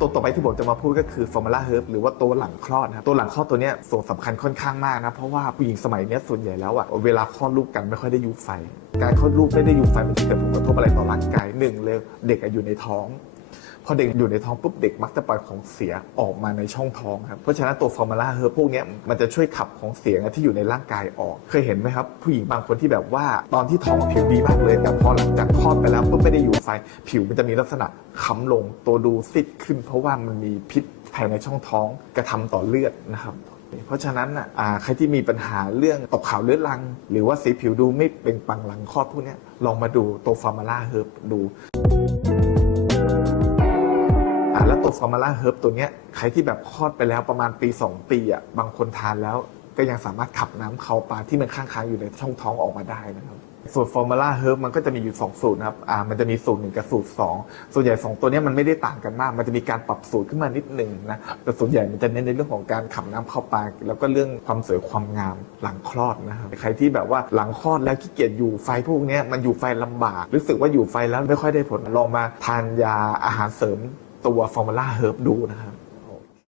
ตัวต่อไปที่ผมจะมาพูดก็คือฟอร์มูล่าเฮิร์บหรือว่าตัวหลังคลอดนะครับตัวหลังคลอดตัวเนี้ยส่วนสำคัญค่อนข้างมากนะ เพราะว่าผู้หญิงสมัยนี้ส่วนใหญ่แล้วอะเวลาคลอดลูกกันไม่ค่อยได้ยุไฟ การคลอดลูกไม่ได้ยุไฟมันจะเกิดผลกระทบอะไรต่อร่างกายหนึ่งเลยเด็กอะอยู่ในท้อง พอเด็กอยู่ในท้องปุ๊บเด็กมักจะปล่อยของเสียออกมาในช่องท้องครับเพราะฉะนั้นตัวฟอร์มูลาเฮอร์พวกนี้มันจะช่วยขับของเสียที่อยู่ในร่างกายออก เคยเห็นไหมครับ ผู้หญิงบางคนที่แบบว่าตอนที่ท้องผิวดีมากเลย แต่พอหลังจากคลอดไปแล้วปุ๊บไม่ได้อยู่ไฟ ผิวมันจะมีลักษณะค้ำลงตัวดูซีดขึ้น เพราะว่ามันมีพิษภายในช่องท้องกระทำต่อเลือดนะครับเพราะฉะนั้นอะใครที่มีปัญหาเรื่องตกขาวเลือดรัง หรือว่าสีผิวดูไม่เป็นปังหลังคลอดพวกนี้ลองมาดูตัวฟอร์มูล่าเฮิร์บดู ตัวฟอร์มาล่าเฮิร์บตัวเนี้ยใครที่แบบคลอดไปแล้วประมาณปี 2 ปีอะบางคนทานแล้วก็ยังสามารถขับน้ำเข้าปลาที่มันค้างๆอยู่ในช่องท้องออกมาได้นะครับส่วนฟอร์มูล่าเฮิร์บมันก็จะมีอยู่ 2 สูตรนะครับ อ่า มันจะมีสูตรหนึ่งกับสูตร 2 ส่วนใหญ่ 2 ตัวนี้มันไม่ได้ต่างกันมาก มันจะมีการปรับสูตรขึ้นมานิดหนึ่งนะ แต่ส่วนใหญ่มันจะเน้นในเรื่องของการขับน้ำเข้าปลาแล้วก็เรื่องความสวยความงามหลังคลอดนะครับ ใครที่แบบว่าหลังคลอดแล้วขี้เกียจอยู่ไฟพวกนี้มันอยู่ไฟลำบาก รู้สึกว่าอยู่ไฟแล้วไม่ค่อยได้ผล ลองมาทานยาอาหารเสริม ตัวฟอร์มูล่าเฮิร์บดูนะครับ